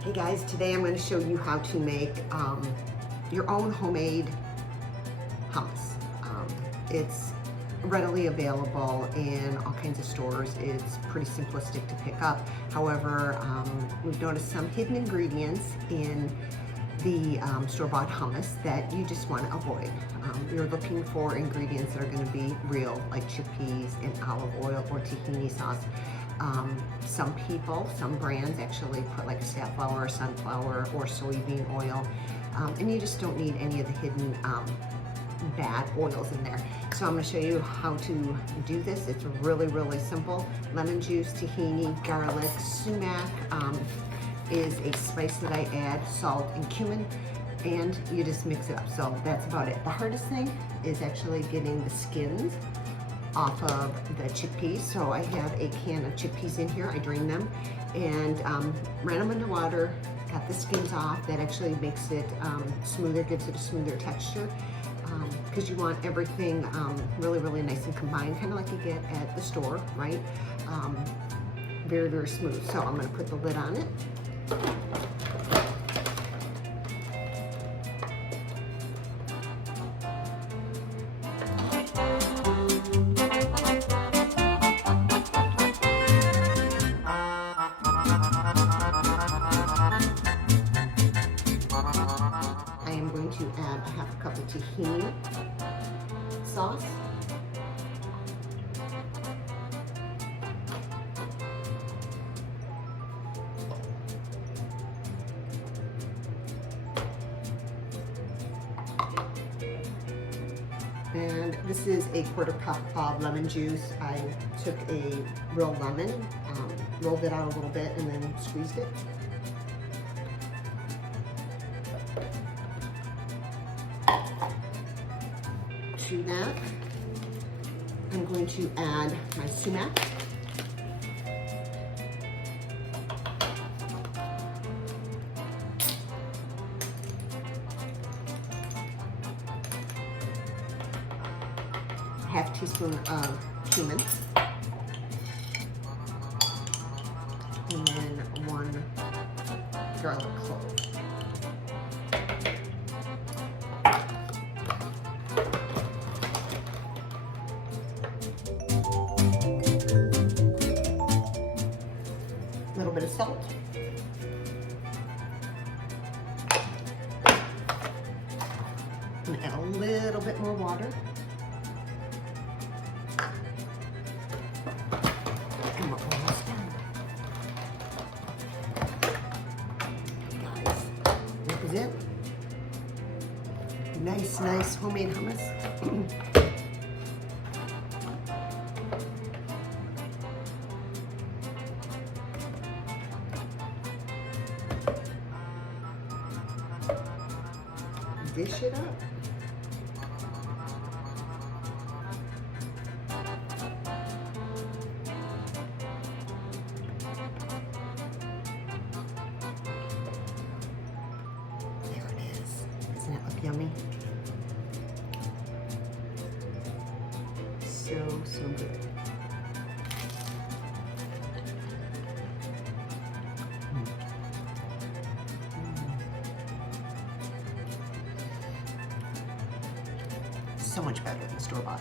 Hey guys, today I'm going to show you how to make your own homemade hummus. It's readily available in all kinds of stores. It's pretty simplistic to pick up. However, we've noticed some hidden ingredients in the store-bought hummus that you just want to avoid. You're looking for ingredients that are going to be real, like chickpeas and olive oil or tahini sauce. Some people, some brands actually put like a safflower or sunflower or soybean oil, and you just don't need any of the hidden bad oils in there. So I'm going to show you how to do this. It's really simple. Lemon juice, tahini, garlic, sumac is a spice that I add, salt and cumin, and you just mix it up. So that's about it. The hardest thing is actually getting the skins off of the chickpeas. So I have a can of chickpeas in here. I drain them and ran them into water, got the skins off. That actually makes it smoother, gives it a smoother texture, because you want everything really nice and combined, kind of like you get at the store, right? Very smooth. So I'm going to put the lid on it. I am going to add a half a cup of tahini sauce. And this is a quarter cup of lemon juice. I took a real lemon, rolled it out a little bit, and then squeezed it. To that, I'm going to add my sumac. Half teaspoon of cumin, and then 1 garlic clove. A little bit of salt. I'm gonna add a little bit more water. And we're almost done. Guys, this is it. Nice homemade hummus. Dish it up. There it is. Doesn't it look yummy? So good. So much better than store-bought.